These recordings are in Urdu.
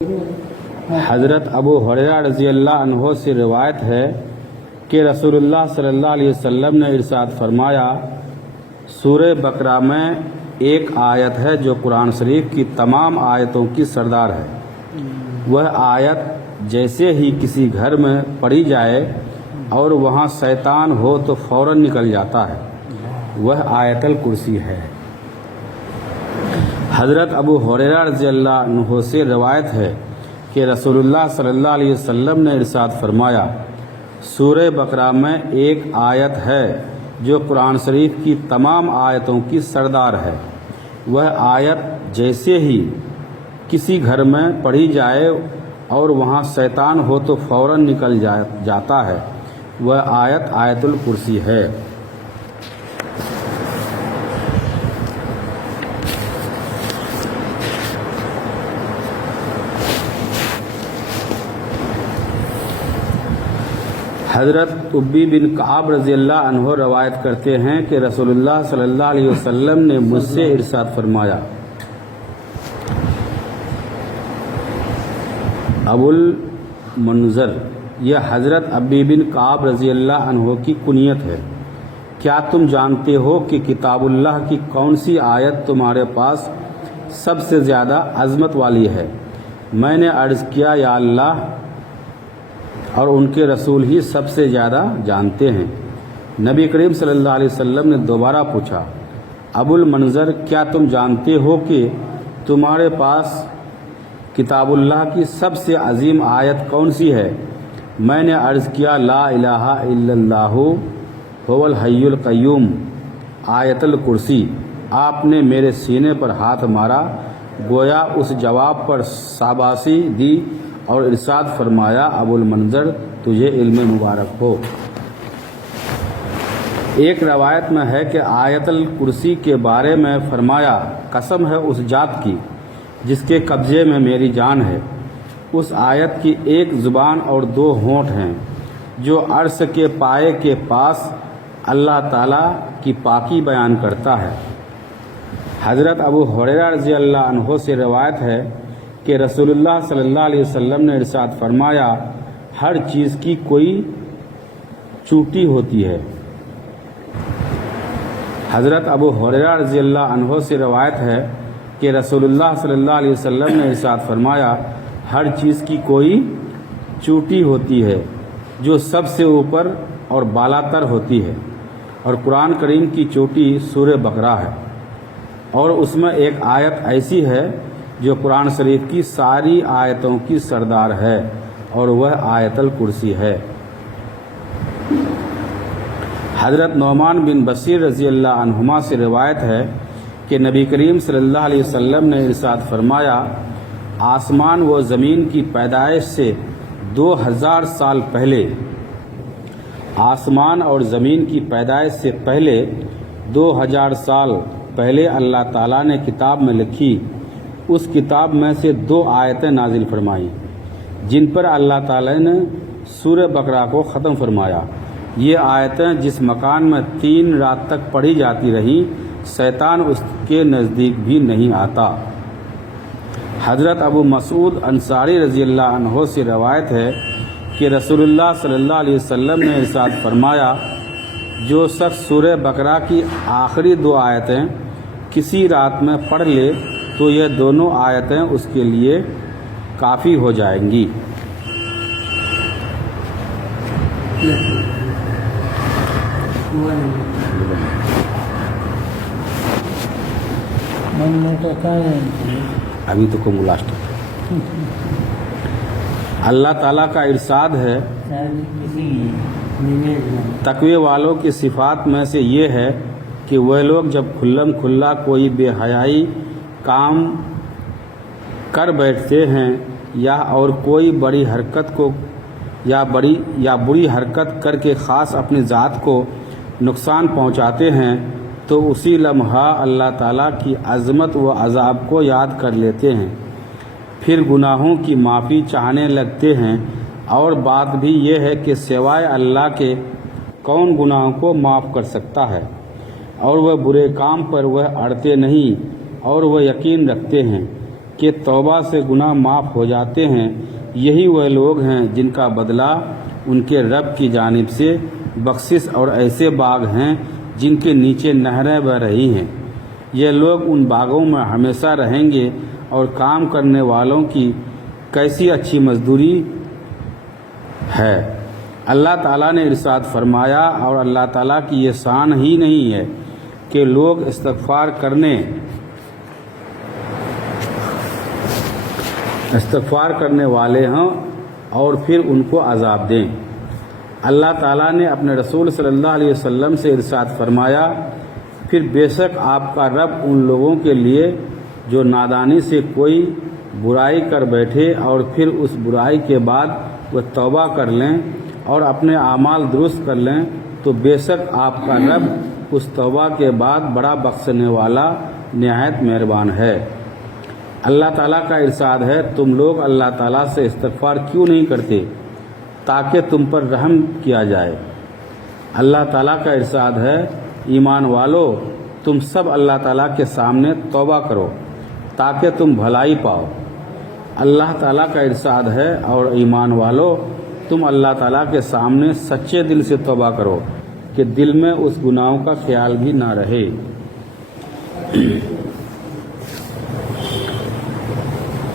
حضرت ابو ہریرہ رضی اللہ عنہ سے روایت ہے کہ رسول اللہ صلی اللہ علیہ وسلم نے ارشاد فرمایا، سورہ بقرہ میں ایک آیت ہے جو قرآن شریف کی تمام آیتوں کی سردار ہے۔ وہ آیت جیسے ہی کسی گھر میں پڑھی جائے اور وہاں شیطان ہو تو فوراً نکل جاتا ہے، وہ آیت الکرسی ہے۔ حضرت ابو ہریرہ رضی اللہ عنہ سے روایت ہے کہ رسول اللہ صلی اللہ علیہ وسلم نے ارشاد فرمایا، سورہ بقرہ میں ایک آیت ہے جو قرآن شریف کی تمام آیتوں کی سردار ہے۔ وہ آیت جیسے ہی کسی گھر میں پڑھی جائے اور وہاں شیطان ہو تو فوراً نکل جاتا ہے، وہ آیت آیت الکرسی ہے۔ حضرت ابی بن کعب رضی اللہ عنہ روایت کرتے ہیں کہ رسول اللہ صلی اللہ علیہ وسلم نے مجھ سے ارشاد فرمایا، ابو المنذر، یہ حضرت ابی بن کعب رضی اللہ عنہ کی کنیت ہے، کیا تم جانتے ہو کہ کتاب اللہ کی کون سی آیت تمہارے پاس سب سے زیادہ عظمت والی ہے؟ میں نے عرض کیا، یا اللہ اور ان کے رسول ہی سب سے زیادہ جانتے ہیں۔ نبی کریم صلی اللہ علیہ وسلم نے دوبارہ پوچھا، ابو المنذر، کیا تم جانتے ہو کہ تمہارے پاس کتاب اللہ کی سب سے عظیم آیت کون سی ہے؟ میں نے عرض کیا، لا الہ الا اللہ هو الحی القیوم، آیت الکرسی۔ آپ نے میرے سینے پر ہاتھ مارا، گویا اس جواب پر شاباشی دی اور ارشاد فرمایا، ابو المنذر، تجھے علم مبارک ہو۔ ایک روایت میں ہے کہ آیت الکرسی کے بارے میں فرمایا، قسم ہے اس ذات کی جس کے قبضے میں میری جان ہے، اس آیت کی ایک زبان اور دو ہونٹ ہیں جو عرش کے پائے کے پاس اللہ تعالیٰ کی پاکی بیان کرتا ہے۔ حضرت ابو ہریرہ رضی اللہ عنہ سے روایت ہے کہ رسول اللہ صلی اللہ علیہ وسلم نے ارشاد فرمایا، ہر چیز کی کوئی چوٹی ہوتی ہے۔ حضرت ابو ہریرہ رضی اللہ عنہ سے روایت ہے کہ رسول اللہ صلی اللہ علیہ وسلم نے ارشاد فرمایا، ہر چیز کی کوئی چوٹی ہوتی ہے جو سب سے اوپر اور بالاتر ہوتی ہے، اور قرآن کریم کی چوٹی سورہ بقرہ ہے، اور اس میں ایک آیت ایسی ہے جو قرآن شریف کی ساری آیتوں کی سردار ہے، اور وہ آیت الکرسی ہے۔ حضرت نعمان بن بشیر رضی اللہ عنہما سے روایت ہے کہ نبی کریم صلی اللہ علیہ وسلم نے ارشاد فرمایا، آسمان و زمین کی پیدائش سے 2000 سال پہلے، آسمان اور زمین کی پیدائش سے پہلے 2000 سال پہلے اللہ تعالیٰ نے کتاب میں لکھی، اس کتاب میں سے 2 آیتیں نازل فرمائیں جن پر اللہ تعالیٰ نے سورہ بقرہ کو ختم فرمایا۔ یہ آیتیں جس مکان میں 3 رات تک پڑھی جاتی رہیں، شیطان اس کے نزدیک بھی نہیں آتا۔ حضرت ابو مسعود انصاری رضی اللہ عنہ سے روایت ہے کہ رسول اللہ صلی اللہ علیہ وسلم نے ارشاد فرمایا، جو شخص سورہ بقرہ کی آخری 2 آیتیں کسی رات میں پڑھ لے تو یہ دونوں آیتیں اس کے لیے کافی ہو جائیں گی۔ ابھی تو کو لاسٹ اللہ تعالیٰ کا ارشاد ہے، تقوی والوں کی صفات میں سے یہ ہے کہ وہ لوگ جب کھلم کھلا کوئی بے حیائی کام کر بیٹھتے ہیں یا اور کوئی بڑی حرکت کو یا بری حرکت کر کے خاص اپنی ذات کو نقصان پہنچاتے ہیں، تو اسی لمحہ اللہ تعالیٰ کی عظمت و عذاب کو یاد کر لیتے ہیں، پھر گناہوں کی معافی چاہنے لگتے ہیں، اور بات بھی یہ ہے کہ سوائے اللہ کے کون گناہوں کو معاف کر سکتا ہے، اور وہ برے کام پر وہ اڑتے نہیں، اور وہ یقین رکھتے ہیں کہ توبہ سے گناہ معاف ہو جاتے ہیں، یہی وہ لوگ ہیں جن کا بدلہ ان کے رب کی جانب سے بخشش اور ایسے باغ ہیں جن کے نیچے نہریں بہہ رہی ہیں۔ یہ لوگ ان باغوں میں ہمیشہ رہیں گے، اور کام کرنے والوں کی کیسی اچھی مزدوری ہے۔ اللہ تعالیٰ نے ارشاد فرمایا، اور اللہ تعالیٰ کی یہ شان ہی نہیں ہے کہ لوگ استغفار کرنے والے ہوں اور پھر ان کو عذاب دیں۔ اللہ تعالیٰ نے اپنے رسول صلی اللہ علیہ وسلم سے ارشاد فرمایا، پھر بے شک آپ کا رب ان لوگوں کے لیے جو نادانی سے کوئی برائی کر بیٹھے اور پھر اس برائی کے بعد وہ توبہ کر لیں اور اپنے اعمال درست کر لیں، تو بے شک آپ کا رب اس توبہ کے بعد بڑا بخشنے والا نہایت مہربان ہے۔ اللہ تعالیٰ کا ارشاد ہے، تم لوگ اللہ تعالیٰ سے استغفار کیوں نہیں کرتے تاکہ تم پر رحم کیا جائے۔ اللہ تعالیٰ کا ارشاد ہے، ایمان والو تم سب اللہ تعالیٰ کے سامنے توبہ کرو تاکہ تم بھلائی پاؤ۔ اللہ تعالیٰ کا ارشاد ہے، اور ایمان والو تم اللہ تعالیٰ کے سامنے سچے دل سے توبہ کرو کہ دل میں اس گناہوں کا خیال بھی نہ رہے۔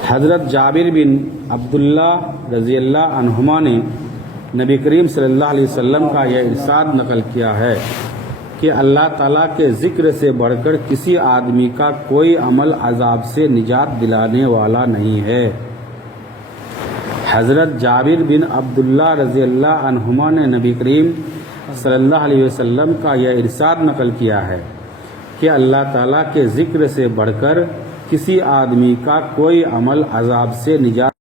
حضرت جابر بن عبداللہ رضی اللہ عنہما نے نبی کریم صلی اللہ علیہ وسلم کا یہ ارشاد نقل کیا ہے کہ اللہ تعالیٰ کے ذکر سے بڑھ کر کسی آدمی کا کوئی عمل عذاب سے نجات دلانے والا نہیں ہے۔ حضرت جابر بن عبداللہ رضی اللہ عنہما نے نبی کریم صلی اللہ علیہ وسلم کا یہ ارشاد نقل کیا ہے کہ اللہ تعالیٰ کے ذکر سے بڑھ کر کسی آدمی کا کوئی عمل عذاب سے نجات